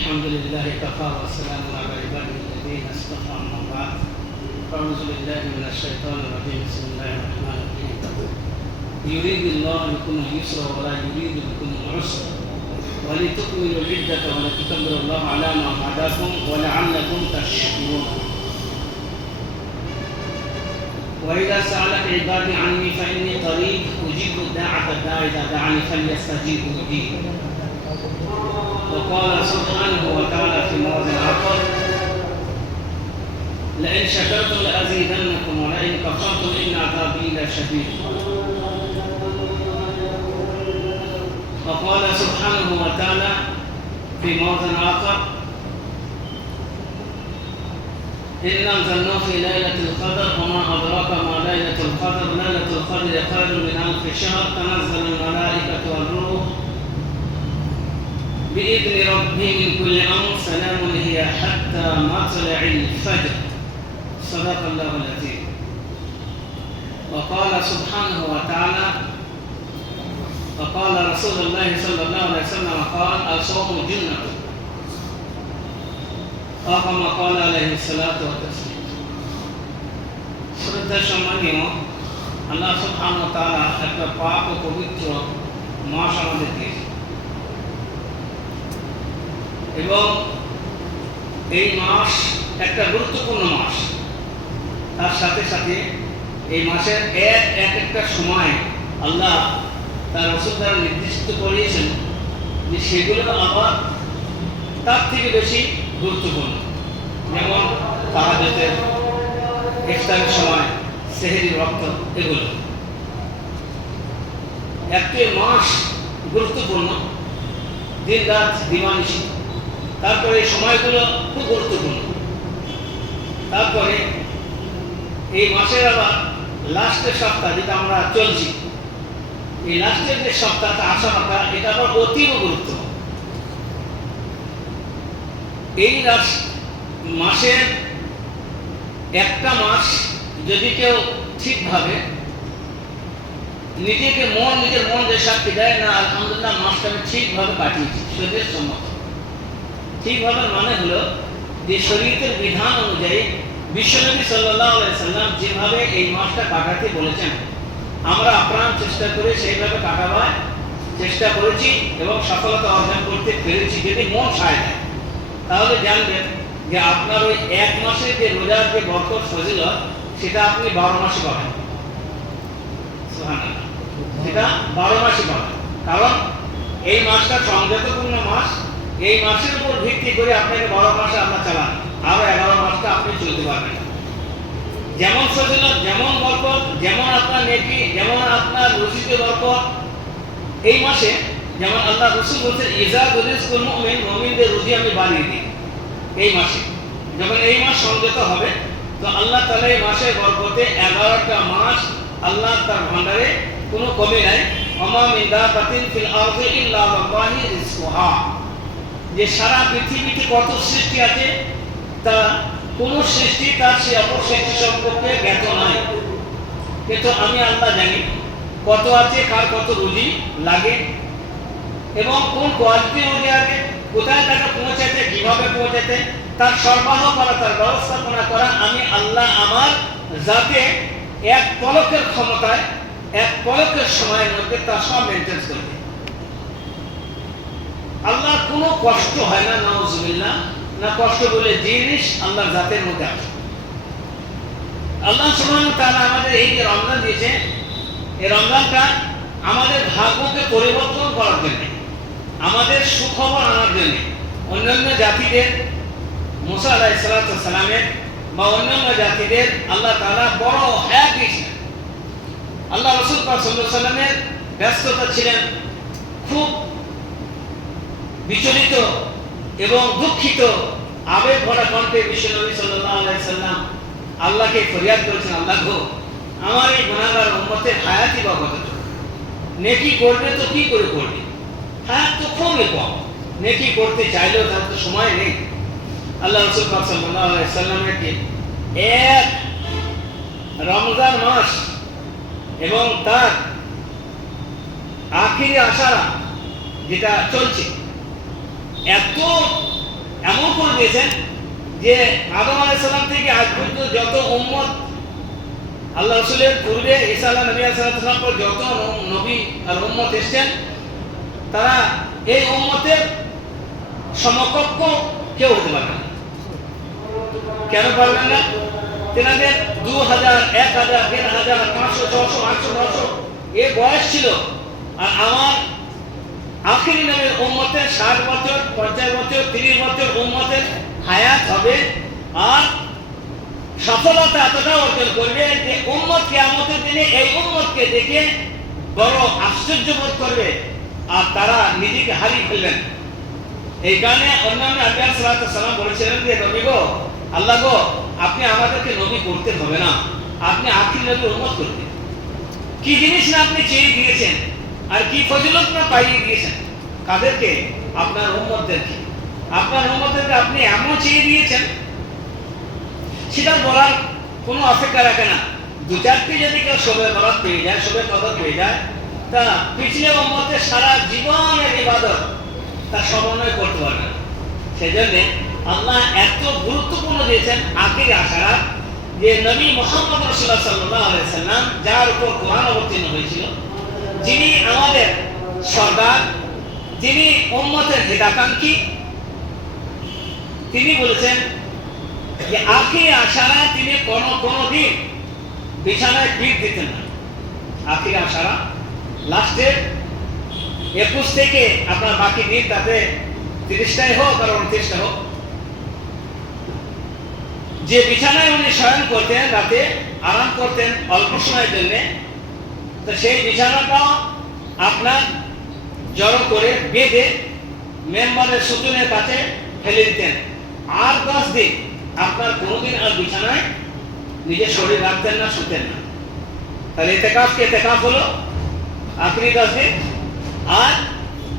الحمد لله كفى والسلام على عباده الذين اصطفى أما بعد. أعوذ بالله من الشيطان الرجيم. بسم الله الرحمن الرحيم. يريد الله بكم اليسر ولا يريد بكم العسر. ولتكملوا العدة ولتكبروا الله على ما هداكم ولعلكم تشكرون. وإذا سألك عبادي عني فإني قريب أجيب الداعة الداعي. إذا دعاني فليستجيبوا لي. وقال سبحانه وتعالى في موضع آخر لئن شكرتم لأزيدنكم ولئن كفرتم إن عذابي لشديد. وقال سبحانه وتعالى في موضع آخر إن أنزلناه في ليلة القدر وما أدراك ما ليلة القدر ليلة القدر خير من ألف شهر تنزل الملائكة بإذن ربهم من كل أمر سلام هي حتى مطلع الفجر صدق الله العظيم وقال سبحانه وتعالى وقال رسول الله صلى الله عليه وسلم قال الصوم جنة أو كما قال عليه الصلاة والتسليم শ্রদ্ধা সম্মানীয় আল্লাহ সুবহান তাআলা একটা পাক ও পবিত্র মাস আমাদের দিয়েছে এবং এই মাস একটা গুরুত্বপূর্ণ মাস। তার সাথে সাথে এই মাসের এক এক একটা সময় আল্লাহ তার রসুল দ্বারা নির্দিষ্ট করিয়েছেন যে সেগুলো আবার তার থেকে বেশি গুরুত্বপূর্ণ। যেমন তাহাজের ইফতারের সময় সেহেরি রক্ত, এগুলো। একটি মাস গুরুত্বপূর্ণ। দিন রাত দিবানিশি তারপরে এই সময়গুলো খুব গুরুত্বপূর্ণ। তারপরে এই মাসের আবার লাস্টের সপ্তাহ যেটা আমরা চলছি, এই লাস্টের যে সপ্তাহটা আসামাটা এটা আবার অতীব গুরুত্ব। এই মাসের একটা মাস যদি কেউ ঠিকভাবে নিজেকে মন, নিজের মন যে সাক্ষী দেয়, না, আলহামদুলিল্লাহ মাসটা আমি ঠিকভাবে কাটিয়েছি শরীরের সম্মত। ঠিকভাবে মানে হলো যে শরীরের বিধান অনুযায়ী বিশ্বনবী সাল্লাহ সাল্লাম যেভাবে এই মাসটা কাটাতে বলেছেন, আমরা আপ্রাণ চেষ্টা করে সেইভাবে কাটাবার চেষ্টা করেছি এবং সফলতা অর্জন করতে পেরেছি যদি মন সায় তাহলে জানবেন যে আপনার ওই এক মাসে যে রোজার যে বরকত ফজিল সেটা আপনি বারো মাসে পাবেন। সেটা বারো মাসে পাবেন। কারণ এই মাসটা সংযতপূর্ণ মাস এই মাসের উপর ভিত্তি করে আপনাকে বারো মাসে আপনার চালান। আরও এগারো মাসটা আপনি চলতে পারবেন। যেমন ফজিলত যেমন বরকত যেমন আপনার নেকি, যেমন আপনার রচিত বরকত এই মাসে যেমন আল্লাহ রসুল বলছেন, ইজা গরিজ কোন মুমিন রুজি আমি বাড়িয়ে দিই। এই মাসে। যখন এই মাস সংযত হবে, তো আল্লাহ তালা এই মাসের বরকতে এগারোটা মাস আল্লাহ তার ভান্ডারে কোনো কমে নাই। অমা মিন্দা বাতিন ফিল আরদি ইল্লা আল্লাহি রিজকুহা। যে সারা পৃথিবীতে কত সৃষ্টি আছে, তা কোন সৃষ্টি তার সে অপর সৃষ্টি সম্পর্কে জ্ঞাত নাই। কিন্তু আমি আল্লাহ জানি কত আছে, কার কত রুজি লাগে এবং কোন কোয়ালিটি রুজি আছে কোথায় তাকে পৌঁছাতে কীভাবে পৌঁছাতে তার সরবরাহ করা তার ব্যবস্থাপনা করা আমি আল্লাহ আমার যাতে এক পলকের ক্ষমতায়, এক পলকের সময়ের মধ্যে তার সব মেনটেন্স করবে। আল্লাহ কোনো কষ্ট হয় না, নাউজুবিল্লাহ। না কষ্ট বলে জিনিস আল্লাহর জাতের মধ্যে আছে। আল্লাহ সুবহানাহু তাআলা আমাদের এই যে রমজান দিয়েছে, এই রমজানটা আমাদের ভাগ্যকে পরিবর্তন করার জন্য, আমাদের সুখবর আনার জন্য, অন্যান্য জাতিদের, মুসা আলাহ সালামের বা অন্যান্য জাতিদের আল্লাহ তালা বড় হ্যাঁ দিয়েছিলেন আল্লাহ রসুল সাল্লামের ব্যস্ততা ছিলেন, খুব বিচলিত এবং দুঃখিত আবেগ ভরা কণ্ঠে বিশ্বনবী আলাইসাল্লাম আল্লাহকে ফরিয়াদ করেছেন, আল্লাহ গো, আমার এই গুণাগার উন্মতের হায়াতি বা কতটুকু? নেকি করবে তো কি করে করবে? হায়াত তো খুবই কম। নেকি করতে চাইলেও তার তো সময় নেই। আল্লাহ রসুল আলাইসাল্লামকে এক রমজান মাস এবং তার আখিরি আশারা যেটা চলছে এত এমন করে দিয়েছেন যে আদম আলাইসাল্লাম থেকে আজ পর্যন্ত যত উম্মত আল্লাহ রসুলের পূর্বে ঈসা আল্লাহ নবী সাল্লাম পর যত নবী আর উম্মত এসছেন, তারা এই উম্মতের সমকক্ষ কেউ হতে পারবে না। কেন পারবেন না? তেনাদের দু হাজার এক হাজার দেড় হাজার পাঁচশো ছশো আটশো নশো এ বয়স ছিল। আর আমার আখিরি নবীর উম্মতের ষাট বছর, পঞ্চাশ বছর, তিরিশ বছর উম্মতের হায়াত হবে আর সফলতা এতটা অর্জন করবে যে উম্মত কিয়ামতের দিনে এই উম্মতকে দেখে বড় আশ্চর্য বোধ করবে আর তারা নিজেকে হারিয়ে ফেলবেন। এই কারণে অন্যান্য সালাত সালাম বলেছিলেন যে, নবী গো, আল্লাহ গো, আপনি আমাদেরকে নবী করতে হবে না। আপনি আখির নবী উন্মত করতে কি জিনিস না আপনি চেয়ে দিয়েছেন? আর কি ফজিলত না পাইয়ে দিয়েছেন? কাদেরকে? আপনার উম্মতদেরকে। আপনার উম্মতদেরকে আপনি এমন চেয়ে দিয়েছেন, সেটা বলার কোনো অপেক্ষা রাখে না। দু চারটি যদি কেউ শোভে বরাত পেয়ে যায় শোভে কদর পেয়ে যায়, তা পিছনে উম্মতের সারা জীবনের ইবাদত তা সমন্বয় করতে পারবে না। সেই জন্য আল্লাহ এত গুরুত্বপূর্ণ দিয়েছেন আখির আশারা যে নবী মোহাম্মদ রসুল্লাহ সাল্লাহ সাল্লাম যার উপর কোরআন অবতীর্ণ হয়েছিল যিনি আমাদের সর্দার যিনি উম্মতের হিতাকাঙ্ক্ষী, তিনি বলেছেন যে আখি আশারা তিনি কোন কোনো দিন বিছানায় পিঠ দিতেন না। আখি আশারা লাস্টের একুশ থেকে আপনার বাকি দিন তাতে তিরিশটাই হোক আর উনত্রিশটা হোক। যে বিছানায় উনি শয়ন করতেন, রাতে আরাম করতেন অল্প সময়ের জন্য তো সেই বিছানাটাও আপনার জড়ো করে বেঁধে মেম্বারের সুতনের কাছে ফেলে দিতেন। আর দশ দিন আপনার কোনোদিন আর বিছানায় নিজের শরীর রাখতেন না, শুতেন না। তাহলে এতেকাফকে এতেকাফ হলো? আখরি দশ দিন। আর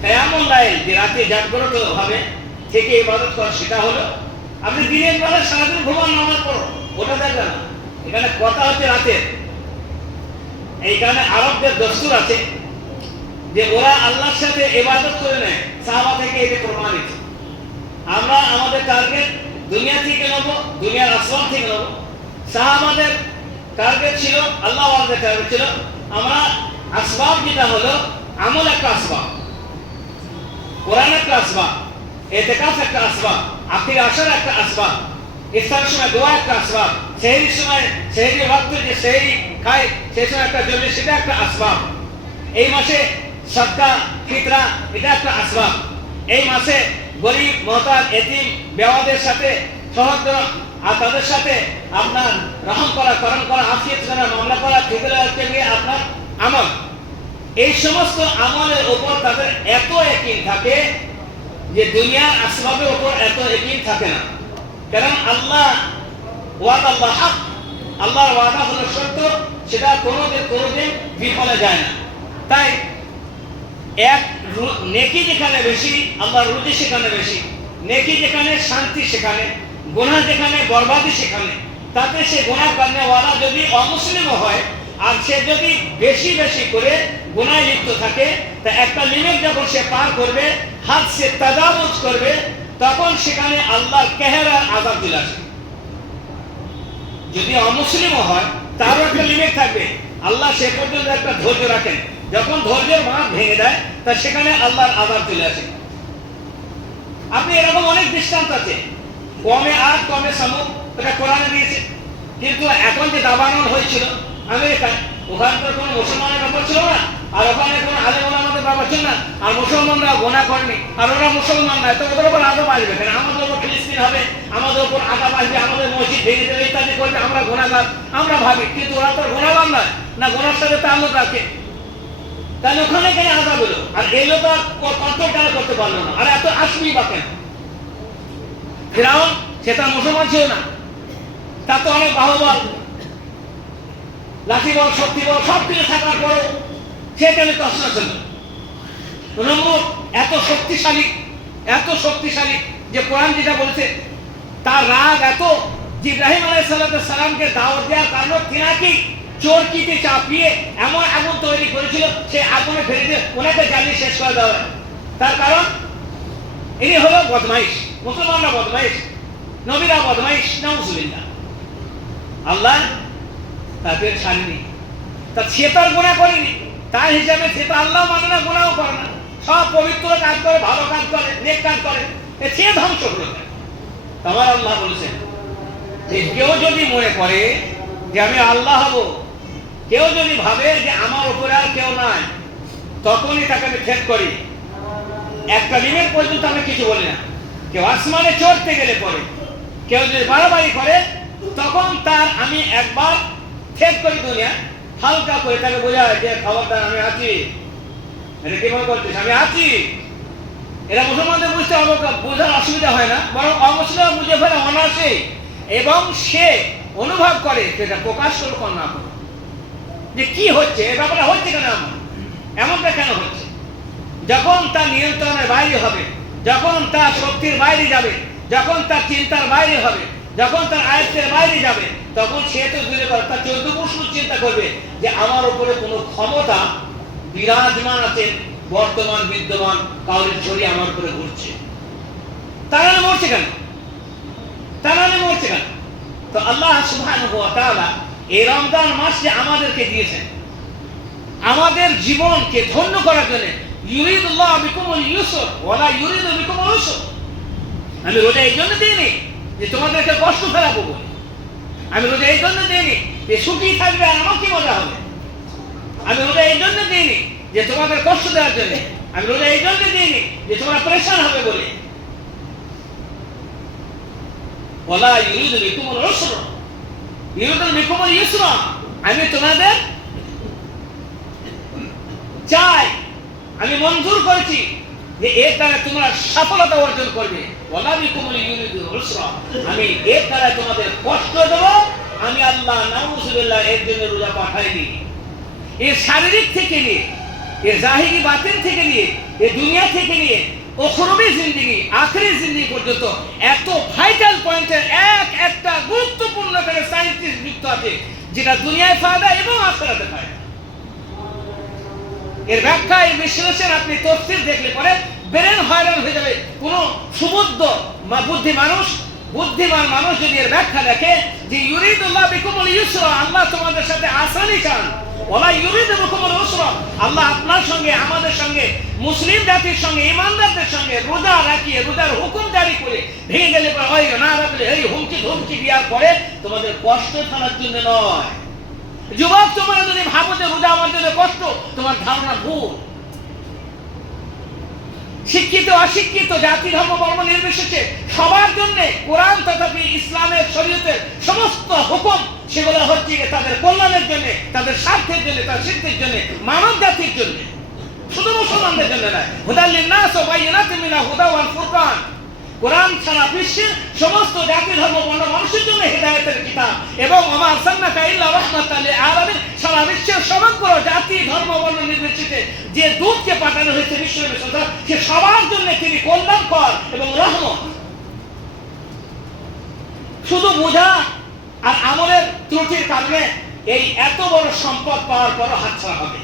কেয়ামন লাইল যে রাতে জাগ্রত ভাবে থেকে ইবাদত করা সেটা হলো, আপনি দিনের বেলা সারাদিন ঘুমান নামাজ পড়ো ওটা দেখবে না। এখানে কথা হচ্ছে রাতের। এই কারণে আরবদের দস্তুর আছে যে ওরা আল্লাহর সাথে ইবাদত করে নেয়, সাহাবা থেকে এটা প্রমাণিত। আমরা আমাদের টার্গেট দুনিয়া থেকে নেব, দুনিয়ার আসমান থেকে নেব। সাহাবাদের টার্গেট ছিল, আল্লাহ আমাদের টার্গেট ছিল। আমরা আসবাব যেটা হলো, আমল একটা আসবাব। কোরআন একটা আসবাব, এতেকাফ একটা আসবাব, আখির আসার একটা আসবাব, ইফতারের সময় দোয়া একটা আসবাব, সেহরির সময় সেহরি ভক্ত যে সেহরি খায়, সেই একটা জন্য সেটা একটা আসবাব। এই মাসে সদকা ফিতরা, এটা একটা আসবাব। এই মাসে গরিব মহতাজ এতিম, বেওয়াদের সাথে সহদ্র, আর তাদের সাথে আপনার রহম করা করণ করা, আফিয়ত করা, মামলা করা, ফিতরা আপনার আমল। এই সমস্ত আমলের উপর তাদের এত একিন থাকে যে দুনিয়ার আসবাবের উপর এত একিন থাকে না। কারণ আল্লাহ, ওয়াদ আল্লাহ হক। আল্লাহর ওয়াদা হলো সত্য, সেটা কোনোদিন কোনোদিন বিফলে যায় না। তাই এক নেকি যেখানে বেশি, আল্লাহর রুজি সেখানে বেশি। নেকি যেখানে, শান্তি সেখানে, গুনাহ যেখানে, বরবাদি সেখানে। তাতে সে গুনাহ কান্নেওয়ালা যদি অমুসলিমও হয়, আর সে যদি বেশি বেশি করে গুনায় লিপ্ত থাকে, তা একটা লিমিট যখন সে পার করবে, হাত সে তাজাবুজ করবে, তখন সেখানে আল্লাহর কেহেরা আজাব দিল যদি অমুসলিমও হয়, তারও একটা লিমিট থাকবে। আল্লাহ সে পর্যন্ত একটা ধৈর্য রাখেন। যখন ধৈর্যের বাঁধ ভেঙে দেয়, তা সেখানে আল্লাহর আবার চলে আসে। আপনি এরকম অনেক দৃষ্টান্ত আছে। কমে আর কমে সামুক এটা কোরআনে দিয়েছে। কিন্তু এখন যে দাবানন হয়েছিল, আমেরিকায়, ওখানকার কোনো মুসলমানের ব্যাপার ছিল না। আর ওখানে কোনো আলেম আমাদের ছিল না। আর মুসলমানরা গোনা করেনি। আর ওরা মুসলমান নয় তো ওদের উপর আদব আসবে। কেন আমাদের উপর ফিলিস্তিন হবে, আমাদের উপর আদব আসবে, আমাদের মসজিদ ভেঙে দেবে, ইত্যাদি করবে, আমরা গোনাগার। আমরা ভাবি, কিন্তু ওরা তো গোনাগার নয়। না, গোনার সাথে তাল্লুক রাখে তাহলে ওখানে কেন আদব হলো? আর এলো তো কন্ট্রোল কেন করতে পারল না? আর এত আসবি বা কেন? ফেরাউন, সে তার মুসলমান ছিল না। তার তো অনেক বাহবল লাঠি বল শক্তি বল সব কিছু থাকার পরে সে কেন তসনা ছিল নমরুদ এত শক্তিশালী এত শক্তিশালী যে কোরআন যেটা বলেছে, তার রাগ এত যে ইব্রাহিম আলাই সালামকে দাওয়াত দেওয়ার কারণে তিনাকে চোরকিতে চাপিয়ে এমন আগুন তৈরি করেছিল, সে আগুনে ফেলে দিয়ে ওনাকে জ্বালিয়ে শেষ করে দেওয়া। তার কারণ, ইনি হলো বদমাইশ, মুসলমানরা বদমাইশ, নবীরা বদমাইশ, নাউজুবিল্লাহ। আল্লাহ তাদের ছাড়েনি। তা সে তো আর গুণা করেনি। তার হিসাবে সে তো আল্লাহ মানে না, গুণাও করে না। সব পবিত্র কাজ করে, ভালো কাজ করে, নেক কাজ করে। সে ধ্বংস দেয়। তোমার আল্লাহ বলেছেন কেউ যদি মনে করে যে আমি আল্লাহ হব, কেউ যদি ভাবে যে আমার উপরে আর কেউ নাই, তখনই তাকে আমি ছেদ করি। একটা লিমিট পর্যন্ত আমি কিছু বলি না। কেউ আসমানে চড়তে গেলে পরে কেউ যদি বাড়াবাড়ি করে, তখন তার আমি একবার ঠেক করি দুনিয়া হালকা করে তাকে বোঝায় যে খবরদার আমি আছি। এটা কি মনে আমি আছি। এরা মুসলমানদের বুঝতে বোঝার অসুবিধা হয় না। বরং অমুসলিম বুঝে ফেলে অনাসে এবং সে অনুভব করে সেটা প্রকাশ করুক না যে কি হচ্ছে? এ ব্যাপারে হচ্ছে কেন এমন? এমনটা কেন হচ্ছে? যখন তার নিয়ন্ত্রণের বাইরে হবে, যখন তার শক্তির বাইরে যাবে, যখন তার চিন্তার বাইরে হবে যখন তার আয়ত্তের বাইরে যাবে, তখন সে তো দূরে তার চোদ্দ বছর চিন্তা করবে যে আমার উপরে কোনো ক্ষমতা বিরাজমান আছে, বর্তমান বিদ্যমান, কাউরের ছড়ি আমার উপরে ঘুরছে। তারা মরছে কেন? তারা মরছে কেন? তো আল্লাহ সুবহানাহু ওয়া তাআলা এই রমজান মাস যে আমাদেরকে দিয়েছেন, আমাদের জীবনকে ধন্য করার জন্য ইউরিদুল্লাহ বিকুমুল ইউসর, ওয়ালা ইউরিদু বিকুমুল উসর। আমি রোজা এই জন্য দিইনি। যে তোমাদেরকে কষ্ট ফেলাবো বলে আমি রোজা এই জন্য দিইনি যে সুখী থাকবে আর আমার কি মজা হবে। আমি রোজা এই জন্য দিইনি যে তোমাদের কষ্ট দেওয়ার জন্য। আমি রোজা এই জন্য দিইনি যে তোমরা পরেশান হবে বলে। ওয়ালা ইউরিদু বিকুমুল উসর। ইউরিদু বিকুমুল ইউসরা। আমি তোমাদের চাই। আমি মঞ্জুর করেছি। যে এর দ্বারা তোমরা সফলতা অর্জন করবে। ওয়ালাবি কুমুল আমি এর দ্বারা তোমাদের কষ্ট দেব, আমি আল্লাহ নাউজুবিল্লাহ এর জন্য রোজা পাঠাইনি এর শারীরিক থেকে নিয়ে এর জাহিরি বাতিন থেকে নিয়ে, এ দুনিয়া থেকে নিয়ে, ওখরবি জিন্দিগি, আখরি জিন্দিগি পর্যন্ত এত ভাইটাল পয়েন্টের এক একটা গুরুত্বপূর্ণ করে সায়েন্টিস্ট যুক্ত আছে, যেটা দুনিয়ায় ফায়দা এবং আখরাতে ফায়দা। এর ব্যাখ্যা এর বিশ্লেষণ আপনি তফসিল দেখলে পরে ব্রেন হয়রান হয়ে যাবে। কোন সুবুদ্ধ বুদ্ধি মানুষ, বুদ্ধিমান মানুষ যদি এর ব্যাখ্যা দেখে যে ইউরিদুল্লাহ বিকুমুল ইউসরা, আল্লাহ তোমাদের সাথে আসানি চান। ওলা ইউরিদু বিকুমুল উসরা, আল্লাহ আপনার সঙ্গে, আমাদের সঙ্গে, মুসলিম জাতির সঙ্গে, ইমানদারদের সঙ্গে রোজা রাখিয়ে, রোজার হুকুম জারি করে ভেঙে গেলে পরে, ওই না রাখলে এই হুমকি ধমকি দেওয়ার পরে তোমাদের কষ্ট ফেলার জন্য নয়। যুবক তোমরা যদি ভাবো যে রোজা আমার জন্য কষ্ট, তোমার ধারণা ভুল। শিক্ষিত, অশিক্ষিত জাতি, ধর্ম বর্ম নির্বিশেষে সবার জন্য কোরআন তথাপি ইসলামের শরীয়তের সমস্ত হুকুম, সেগুলো হচ্ছে তাদের কল্যাণের জন্য, তাদের স্বার্থের জন্য তার সিদ্ধির জন্য, মানব জাতির জন্য। শুধু মুসলমানদের জন্য নয়। হুদাল্লিন নাস ও বাইনাতিন মিনা হুদা ওয়াল ফুরকান। কোরআন সারা বিশ্বের সমস্ত জাতি, ধর্ম, বর্ণ, মানুষের জন্য হেদায়েতের কিতাব। এবং আমার সান্নাকা ইল্লা রাহমাতাল লিল আলামিন সারা বিশ্বের সমগ্র জাতি, ধর্ম, বর্ণ নির্বিশেষে যে দূতকে পাঠানো হয়েছে বিশ্বের সরকার সে সবার জন্য তিনি কল্যাণকর এবং রহমত। শুধু বোঝা আর আমলের ত্রুটির কারণে এই এত বড় সম্পদ পাওয়ার পরও হাতছাড়া হবে।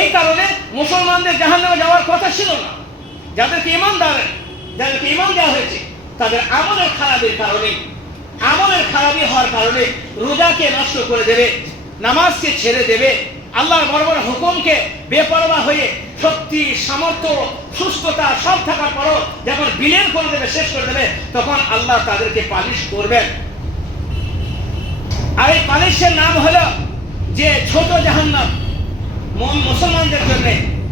এই কারণে মুসলমানদের জাহান্নামে যাওয়ার কথা ছিল না। যাদেরকে ইমানদার যাদেরকে দেওয়া হয়েছে, তাদের আমলের খারাপের কারণে, আমলের খারাপই হওয়ার কারণে রোজাকে নষ্ট করে দেবে, নামাজকে ছেড়ে দেবে, আল্লাহর হুকুমকে বেপরোয়া হয়ে শক্তি সামর্থ্য, সুস্থতা সব থাকার পরও যখন বিলীন করে দেবে, শেষ করে দেবে, তখন আল্লাহ তাদেরকে পালিশ করবেন। আর এই পালিশের নাম হলো যে ছোট জাহান্নাম মুসলমানদের জন্য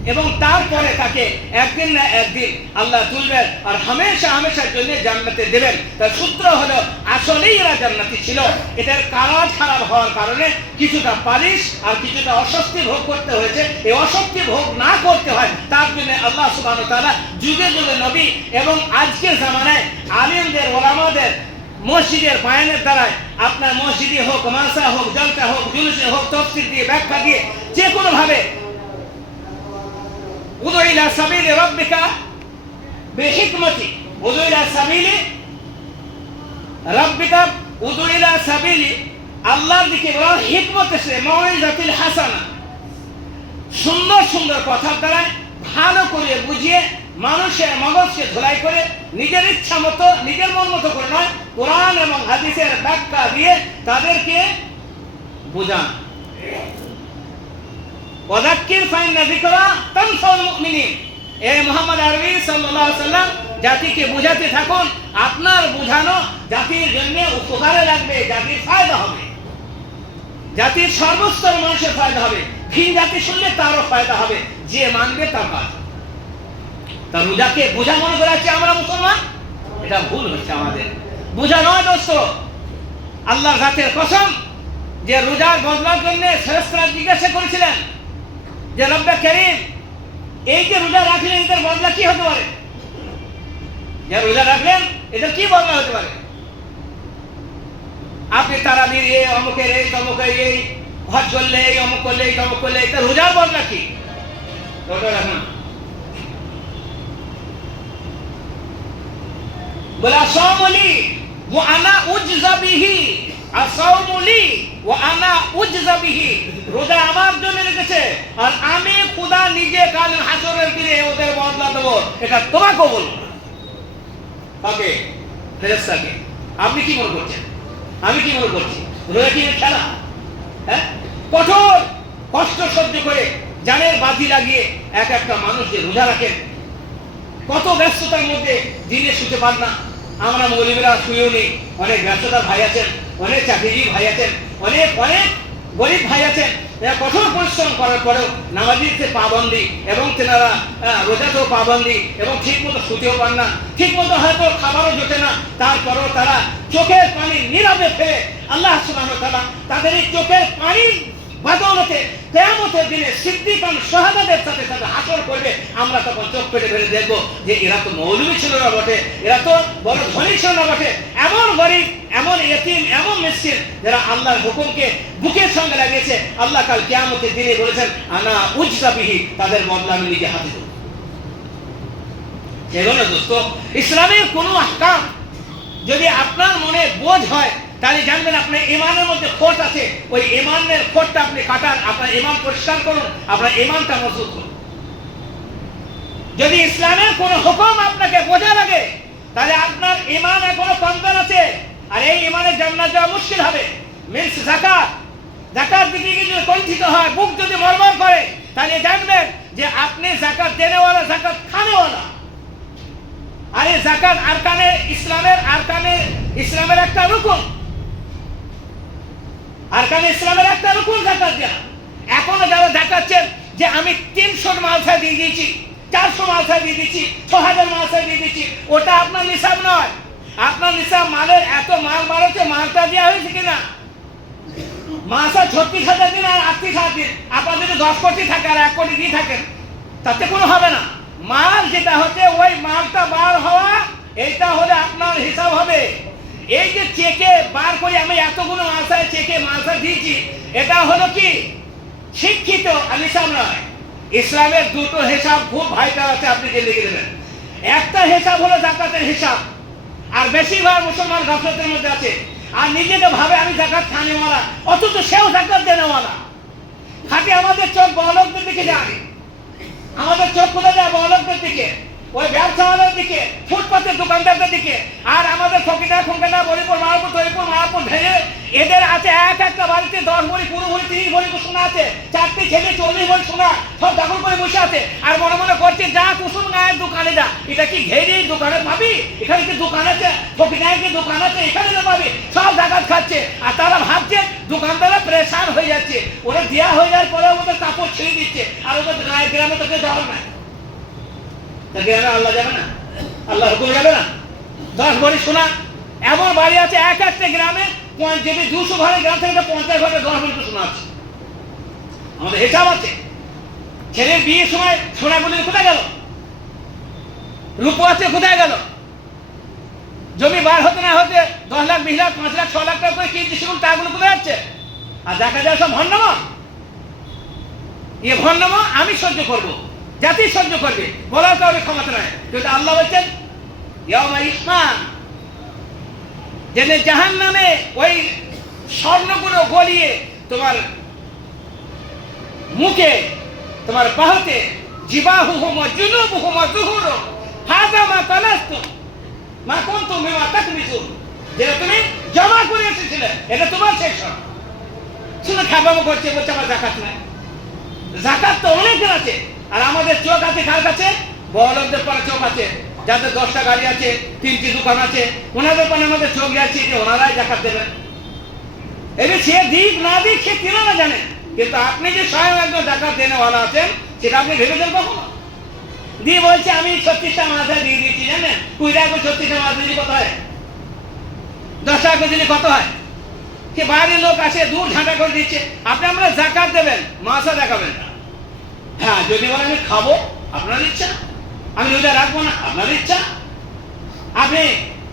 এবং তারপরে তাকে একদিন না একদিন আল্লাহ তুলবেন আর হামেশা হামেশার জন্য জান্নাতে দেবেন। তার সূত্র হলো, আসলেই এরা জান্নাতি ছিল। এটার কাজ খারাপ হওয়ার কারণে কিছুটা পালিশ আর কিছুটা অস্বস্তি ভোগ করতে হয়েছে। এই অস্বস্তি ভোগ না করতে হয়, তার জন্য আল্লাহ সুবহানাহু তারা যুগে যুগে নবী এবং আজকের জামানায় আলিমদের, ওলামাদের, মসজিদের বায়ানের দ্বারায় আপনার মসজিদে হোক মাসা হোক জলসা হোক, জুলুসে হোক তফসির দিয়ে, ব্যাখ্যা দিয়ে যে কোনো ভাবে উদু ইলা সাবিলি রাব্বিকা বিহিকমতি। উদু ইলা সাবিলি রাব্বিকা উদু ইলা সাবিলি আল্লাহর দিকে বলা হিকমত এসে মৌইজাতিল হাসানা। সুন্দর সুন্দর কথার দ্বারা ভালো করে বুঝিয়ে মানুষের মগজকে ধোলাই করে নিজের ইচ্ছা মতো, নিজের মন মতো করে নয়, কোরআন এবং হাদিসের ব্যাখ্যা দিয়ে তাদেরকে বোঝান। ওয়াদাক্কির ফাইন্না যিকরা তানফাউল মুমিনিন। এ মুহাম্মদ আরবি সাল্লাল্লাহু সাল্লাম জাতিকে বোঝাতে থাকুন, আপনার বোঝানো জাতির জন্য উপকারে লাগবে, জাতির ফায়দা হবে। জাতির সর্বস্তর মানুষের ফায়দা হবে। ভিন জাতি শুনলে তারও ফায়দা হবে, যে মানবে তার কাজ তা রোজাকে বোঝা মনে করে আছি আমরা মুসলমান? এটা ভুল হচ্ছে আমাদের। বোঝা নয় দোস্ত, আল্লাহর জাতের কসম যে রোজার বদলার জন্য শ্রেষ্ঠরা জিজ্ঞাসা করেছিলেন যে রব্বে করিম এই যে রোজা রাখলেন এদের বদলা কি হতে পারে যে রোজা রাখলেন এদের কি বদলা হতে পারে আপনি তারা দিয়ে অমুকের এই তমুকের এই হজ করলে এই অমুক করলে এই তমুক করলে এটা রোজার বদলা কি রোজা রাখুন বলে আসামলি ও আনা উজজা বিহি আসামলি হ্যাঁ? কঠোর, কষ্ট সহ্য করে জানের বাজি লাগিয়ে এক একটা মানুষ যে রোজা রাখেন, কত ব্যস্ততার মধ্যে দিনে শুতে পার না। আমরা মৌলিমেরা শুয়েও নেই, অনেক ব্যস্ততার ভাই আছেন। অনেক চাকরিজীবী ভাই আছেন, অনেক অনেক গরিব ভাই আছেন। কঠোর পরিশ্রম করার পরেও নামাজিতে পাবন্দি এবং তেনারা রোজাতেও পাবন্দি এবং ঠিক মতো শুতেও পান না ঠিক মতো হয়তো খাবারও জোটে না, তারপরেও তারা চোখের পানি নীরবে ফেলে আল্লাহ সুবাহ তাদের এই চোখের পানির বাদলতে, কেয়ামতের দিনে সিদ্দিকান শাহাদাদের সাথে সাথে হাসর করবে, আমরা তখন চোখ পেটে ফেলে দেখব যে এরা তো মৌলবী ছিল না বটে, এরা তো বড় ধনী ছিল না বটে। এমন গরিব, এমন এতিম এমন মিসকিন যারা আল্লাহর হুকুমকে বুকের সঙ্গে লাগিয়েছে। আল্লাহ কাল কেয়ামতের দিনে বলেছেন, আনা উজ্জাবিহি তাদের বদলা আমি নিজে হাতে দেবো। সেজন্য দোস্ত, ইসলামের কোনো আহকাম যদি আপনার মনে বোঝ হয় তাহলে জানবেন আপনার ইমানের মধ্যে খোট আছে। ওই ইমানের খোটটা আপনি কাটান, আপনার ইমান পরিষ্কার করুন, আপনার ইমানটা মজবুত করুন। যদি ইসলামের কোনো হুকুম আপনাকে বোঝা লাগে, তাহলে আপনার ইমান এখনও কমজোর আছে, আর এই ইমানের জান্নাত যাওয়া মুশকিল হবে। মিন্স জাকাত জাকাত দিকে যদি কণ্ঠিত হয়, বুক যদি মরমর করে, তাহলে জানবেন যে আপনি জাকাত দেনেওয়ালা জাকাত খানেওয়ালা। আর এই জাকাত আরকানে ইসলামের আরকানে ইসলামের একটা রুকুন আরকানে ইসলামের একটা রুকুন জাকাত দেওয়া এখনও যারা দেখাচ্ছেন যে আমি তিনশো মালসা দিয়ে দিয়েছি, চারশো মালসা দিয়ে দিচ্ছি ছ হাজার মালসা দিয়ে দিচ্ছি ওটা আপনার নিসাব নয়। আপনার নিসাব মালের এত মাল বাড়াচ্ছে, মালটা দেওয়া হয়েছে কিনা? মাসা ছত্রিশ হাজার দিন আর আটত্রিশ হাজার দিন। আপনার যদি দশ কোটি থাকে আর এক কোটি দিয়ে থাকেন, তাতে কোনো হবে না। মাল যেটা হচ্ছে, ওই মালটা বার হওয়া এইটা হলে আপনার হিসাব হবে। এই যে চেকে বার করে আমি এতগুলো মালসায় চেকে মালসা দিয়েছি, এটা হলো কি? শিক্ষিত আর হিসাব নয় ইসলামের দুটো হিসাব খুব ভাইটাল আছে, আপনি যে লিখে দেবেন। একটা হিসাব হলো জাকাতের হিসাব, আর বেশিরভাগ মুসলমান গাফলতের মধ্যে আছে। আর নিজেকে ভাবে আমি জাকাত খানেওয়ালা অথচ সেও জাকাত দেনেওয়ালা। খালি আমাদের চোখ বড়লোকদের দিকে যায়। আমাদের চোখ কোথায় যায় বড়লোকদের দিকে? ওই ব্যবসাওয়ালার দিকে, ফুটপাতের দোকানদারদের দিকে, আর আমাদের ফকিটা ফকিটা বলিপুর মারাপুর তরিপুর মারাপুর ভেঙে এদের আছে এক একটা বাড়িতে দশ ভরি পুরো ভরি, তিরিশ ভরি সোনা আছে, চারটি ছেলে, চল্লিশ ভরি সোনা, সব দখল করে বসে আছে, আর মনে মনে করছে, যা কুসুম গায়ের দোকানে যা, এটা কি ঘেরে দোকানে পাবি এখানে কি দোকান আছে? ফকিনায় কি দোকান আছে? এখানে তো পাবি সব জায়গা খাচ্ছে। আর তারা ভাবছে, দোকানদাররা প্রেশান হয়ে যাচ্ছে, ওরা দেওয়া হয়ে যাওয়ার পরে ওদের কাপড় ছিঁড়ে দিচ্ছে, আর ওদের গ্রামে তোকে দেওয়া নাই। তা আল্লাহ যাবে না? আল্লাহ হুকুম যাবে না? দশ ভরি শোনা এমন বাড়ি আছে এক একটা গ্রামে যদি দুশো ঘরের গ্রাম থেকে পঞ্চাশ ঘরের দশ ভরি শোনা আছে। আমাদের হিসাব আছে। ছেলের বিয়ের সময় সোনাগুলি কোথায় গেল? রূপো আছে কোথায় গেল? জমি বার হতে না হতে দশ লাখ, বিশ লাখ, পাঁচ লাখ, ছ লাখ টাকা করে কিনছে সেগুলো টাকাগুলো কোথায় যাচ্ছে? আর দেখা যায় সব ভণ্ডম। এ ভণ্ডম আমি সহ্য করব। জাতি সহ্য করবে। বলার কাউকে ক্ষমতা নাই কিন্তু আল্লাহ বলছেন ইসমান যেন জাহান নামে ওই স্বর্ণগুলো গলিয়ে তোমার মুখে, তোমার বাহুতে মা মা যেটা তুমি জমা করে এসেছিলে, এটা তোমার করছে, বলছে আমার জাকাত নাই। তো অনেকের আছে। আর আমাদের চোখ আছে কার কাছে? বড়দের পরে চোখ আছে। যাদের দশটা গাড়ি আছে, তিনটি দোকান আছে, ওনাদের পরে আমাদের চোখ যাচ্ছে যে ওনারাই জাকাত দেবেন। এবার সে দিক না দিক সে কিনা জানে? কিন্তু আপনি যে স্বয়ং একজন জাকাত দেনেওয়ালা আছেন, সেটা আপনি ভেবেছেন কখনো? দিয়ে বলছে, আমি ছত্রিশটা মাথায় দিয়ে দিয়েছি, জানেন? কুড়ি টাকা ছত্রিশটা মাথা দিলে কত হয়? দশ টাকা দিলে কত হয়? সে বাইরের লোক আসে, দূর ঝাঁটা করে দিচ্ছে। আপনি আমরা জাকাত দেবেন মাসা দেখাবেন না। হ্যাঁ যদি বলেন আমি খাব, আপনার ইচ্ছা। আমি রোজা রাখব না, আপনার ইচ্ছা। আপনি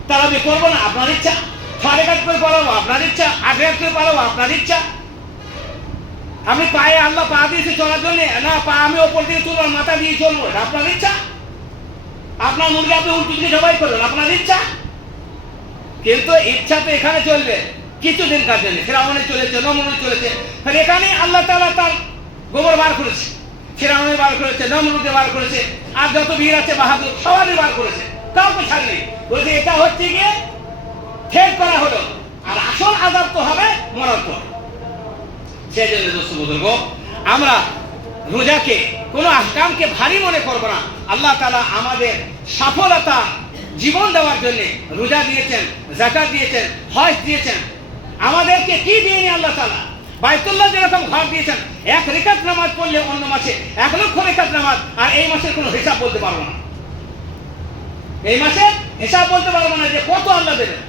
তারাবি করব না, আপনার ইচ্ছা। সাড়ে কাজ করে পড়াবো আপনার ইচ্ছা। আগে কাজ করে পড়াবো আপনার ইচ্ছা। আমি পায়ে আল্লাহ পা দিয়েছি চলার জন্য। না, পা আমি ওপর দিয়ে তুলবো, মাথা দিয়ে চলবো, এটা আপনার ইচ্ছা। আপনার মুরগি আপনি উল্টো দিকে সবাই করবেন, আপনার ইচ্ছা। কিন্তু ইচ্ছা তো এখানে চলবে, কিছুদিন কার জন্য? ফেরাউনে চলেছে নমনে চলেছে। এখানে আল্লাহ তাআলা তার গোবর বার করেছে। ফেরাউনে বার করেছে নমরুদে বার করেছে, আর যত বীর আছে, বাহাদুর, সবারই বার করেছে। কাউকে ছাড়েনি। বলছে, এটা হচ্ছে গিয়ে ঠিক করা হলো। আর আসল আজাব তো হবে মরার পর। সেই দোস্ত বুজুর্গ, আমরা রোজাকে, কোনো আহকামকে ভারী মনে করব না। আল্লাহ তাআলা আমাদের সফলতা, জীবন দেওয়ার জন্য রোজা দিয়েছেন জাকাত দিয়েছেন, হজ দিয়েছেন। আমাদেরকে কি দিয়েনি আল্লাহ তাআলা? বাইতুল্লাহ যেরকম ঘর দিয়েছেন, এক রেখাত নামাজ পড়লে অন্য মাসে এক লক্ষ রেখাত নামাজ, আর এই মাসের কোনো হিসাব বলতে পারব না। এই মাসে হিসাব বলতে পারব না যে কত আল্লাহ দেবেন।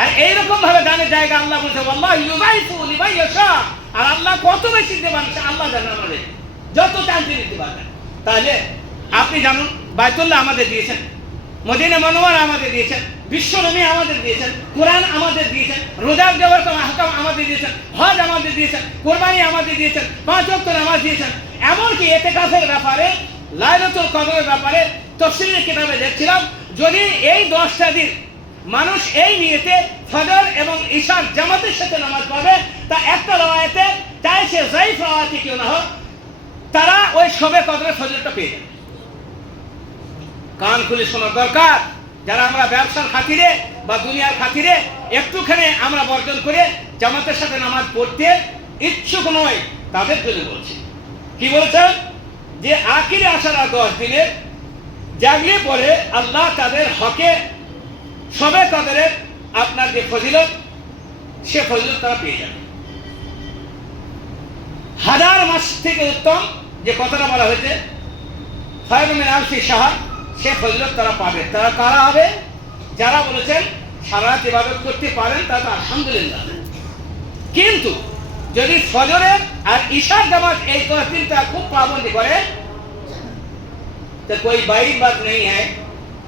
আর এইরকম ভাবে দানের জায়গা আল্লাহ বলছে আল্লাহ ইউজাইফু লিমান ইয়াশা। আর আল্লাহ কত বেশি দেবেন আল্লাহ জানেন আমাদের। যত চান তিনি দিতে পারবেন। তাহলে আপনি জানুন, বাইতুল্লাহ আমাদের দিয়েছেন। মদিনা মনোয়ার আমাদের দিয়েছেন, বিশ্বনবী আমাদের দিয়েছেন, কোরআন আমাদের দিয়েছেন, রোজার দেওয়ার হাকাম আমাদের দিয়েছেন, হজ আমাদের দিয়েছেন, কোরবানি আমাদের দিয়েছেন, পাঁচ অক্ট নামাজ দিয়েছেন। এমনকি এতে কাফের ব্যাপারে, লাইলাতুল কদরের ব্যাপারে তফসিলের কিতাবে দেখছিলাম, যদি এই দশটা দিন মানুষ এই নিয়েতে ফজর এবং ঈশার জামাতের সাথে নামাজ পড়বে, তা একটা রওয়ায়তে চাই সে জাইফ রওয়ায়তে কেউ না হোক, তারা ওই সবে কদরের ফজরটা পেয়ে যাবে। কান খুলে শোনা দরকার। যারা আমরা ব্যবসার খাতিরে বা দুনিয়ার খাতিরে একটুখানি আমরা বর্জন করে জামাতের সাথে নামাজ পড়তে ইচ্ছুক নয় তাদের জন্য বলছি। কি বলছেন? যে আখিরে আসার দশ দিনে জাগলে পরে আল্লাহ তাদের হকে, সবে তাদের আপনার যে ফজিলত, সে ফজিলত তারা পেয়ে যাবে। হাজার মাস থেকে উত্তম যে কথাটা বলা হয়েছে ফায়রুমিন আলফি সাহা সে ফজিলত তারা পাবে তারা কারা হবে যারা বলেছেন সারা রাত ইবাদত করতে পারেন তা তো আলহামদুলিল্লাহ কিন্তু যদি ফজরের আর ঈশার জামাত এই দশ দিনটা খুব পাবন্দি করে तो कोई बड़ी बात नहीं है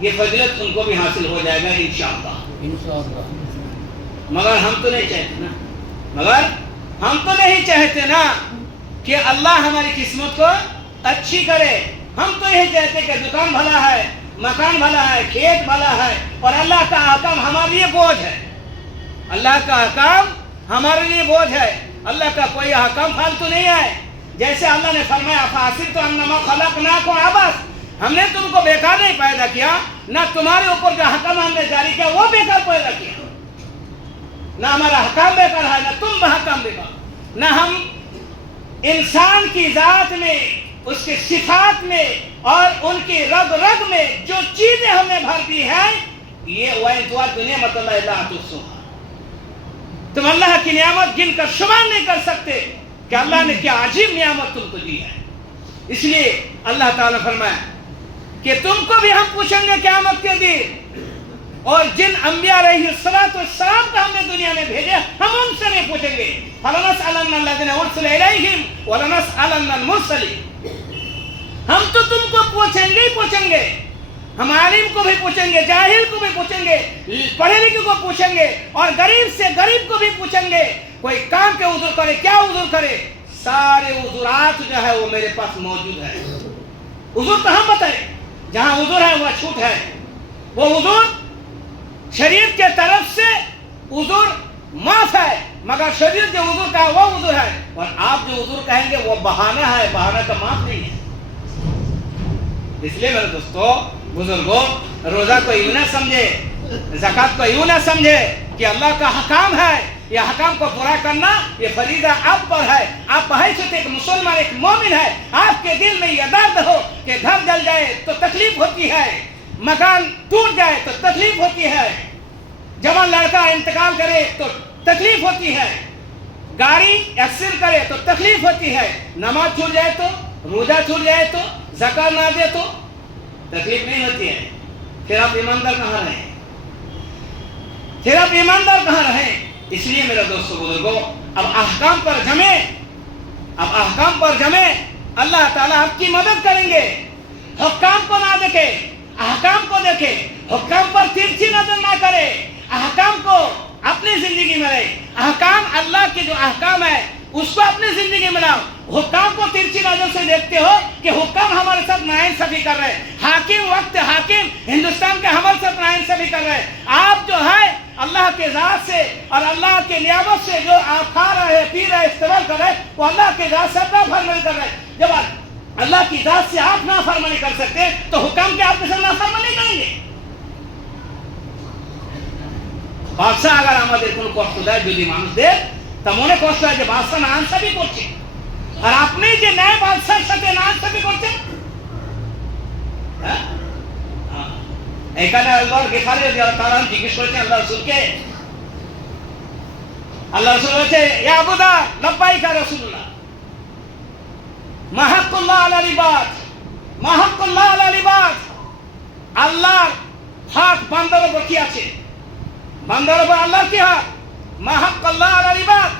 ये फजिलत उनको भी हासिल हो जाएगा इंशाअल्लाह इंशाअल्लाह मगर हम तो नहीं चाहते ना मगर हम तो नहीं चाहते ना कि अल्लाह हमारी किस्मत को अच्छी करे हम तो यही कहते कि दुकान भला है, मकान भला है, खेत भला है, और अल्लाह का हकम हमारे लिए बोझ है। अल्लाह का हकम हमारे लिए बोझ है। अल्लाह का कोई हकम फालतू नहीं है। जैसे अल्लाह ने फरमाया फासिल तो अन्नमा खलक ना को आबस हमने तुमको बेकार नहीं पैदा किया, ना तुम्हारे ऊपर जो हकम हमने जारी किया, वो बेकार पैदा किया। ना हमारा हकाम बेकार है, ना तुम हकाम बेकार। ना हम इंसान की जात में उसके सिफात में और उनकी रग रग में जो चीज़ें हमने भर दी है, ये तुम अल्लाह की नियामत गिन कर शुमार नहीं कर सकते कि अल्लाह ने क्या अजीब नियामत तुमको दी है। इसलिए अल्लाह ताला फरमाया कि तुमको भी हम पूछेंगे क्यामत के दिन, और जिन अंबिया रही सलात सलाम का हमने दुनिया में भेजे, हम उनसे नहीं पूछेंगे। हम तो तुमको पूछेंगे ही पूछेंगे। हम आलिम को भी पूछेंगे, जाहिल को भी पूछेंगे पढ़े लिखे को पूछेंगे, और गरीब से गरीब को भी पूछेंगे। कोई काम के उजुर करे, क्या उजुर करे? सारे उजुरात जो है वो मेरे पास मौजूद है। उजुर तो हम बताए, जहाँ उजुर है वह छूट है। वो उजुर शरीर के तरफ़ से उजुर माफ़ है, मगर शरीर जो उजूर का वो उजूर है। और आप जो उजूर कहेंगे, वो बहाना है, बहाना तो माफ़ नहीं है। इसलिए मेरे दोस्तों, बुज़ुर्गों, रोजा को यूँ ना समझे, जक़ात को यूँ ना समझे कि अल्लाह का हकाम है। यह हकाम को पूरा करना ये फरीदा आप पर है। आप एक मुसलमान, एक मोमिन है। आपके दिल में ये दर्द हो कि घर जल जाए तो तकलीफ़ होती है। मकान टूट जाए तो तकलीफ़ होती है। जवान लड़का इंतकाल करे तो तकलीफ़ होती है। गाड़ी एक्सीडेंट करे तो तकलीफ़ होती है। नमाज़ छूट जाए तो रोजा छूट जाए तो जक़ात ना दे तो तकलीफ़ नहीं होती है। फिर आप ईमानदार कहाँ रहे? फिर आप ईमानदार कहाँ रहे? इसलिए मेरे दोस्तों, बुजुर्गो, अब अहकाम पर जमे। अब अहकाम पर जमे। अल्लाह ताला आपकी मदद करेंगे। हुक्काम को ना देखे, अहकाम को देखे। हुक्काम पर तिरछी नज़र ना करे। अहकाम को अपनी ज़िंदगी में रहे। अहकाम अल्लाह के जो अहकाम है, उसको अपनी ज़िंदगी में लाओ। हुक्काम को तिरछी नजर से देखते हो कि हुक्काम हमारे साथ नाइंसाफी कर रहे हैं हाकिम वक्त हाकिम हिंदुस्तान के हमारे साथ नाइंसाफी कर रहे हैं आप जो है अल्लाह के जात से और अल्लाह के नियामत से जो आप खा रहे हैं पी रहे हैं इस्तेमाल कर रहे हैं वो अल्लाह के जात से अपना फरमानी कर रहे हैं जब आप अल्लाह की जात से आप ना फरमानी कर सकते हैं तो हुक्म के आपके साथ ना फरमानी करेंगे বাদশাহ আগার আমাদের কোনো কষ্ট দেয় যদি মানুষদের তা মনে কষ্ট হয় যে বাদশাহ না আনসাবি করছে আর আপনি যে ন্যায় বাদশার সাথে না আনসাবি করছেন? হ্যাঁ? হ্যাঁ। এখানে আল্লাহর গেফারে তারা জিজ্ঞেস করেছেন আল্লাহ রসুলকে? আল্লাহ রসুল বলছে রসুল্লাহ মাহাক্কুল্লাহ আলা রিবাদ মাহাক্কুল্লাহ আলা রিবাদ আল্লাহর হক বান্দার উপর কি আছে? বান্দার উপর আল্লাহর কি হক মাহাক্কুল্লাহ আলা রিবাদ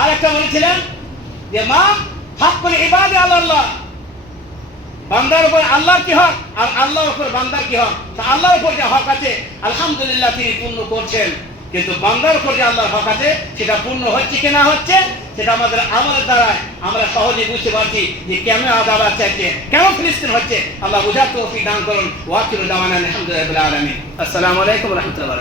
আর একটা বলেছিলেন যে, মা হকুল ইবাদে আল্লাহ বান্দার উপর আল্লাহর কি হক? আর আল্লাহর উপর বান্দার কি হক? তা আল্লাহর উপর যে হক আছে, আলহামদুলিল্লাহ তিনি পূর্ণ করছেন। কিন্তু বান্দার উপর যে আল্লাহর হক আছে, সেটা পূর্ণ হচ্ছে কি না হচ্ছে, সেটা আমাদের আমলের দ্বারা আমরা সহজে বুঝতে পারছি যে কেমন আদাব চাইছে কেমন ফিলিস্তিন হচ্ছে। আল্লাহ বুঝার তৌফিক দান করুন। ওয়াকির দাওয়ানা আলহামদুলিল্লাহ আলমী আসসালামু আলাইকুম রহমতুল্লাহ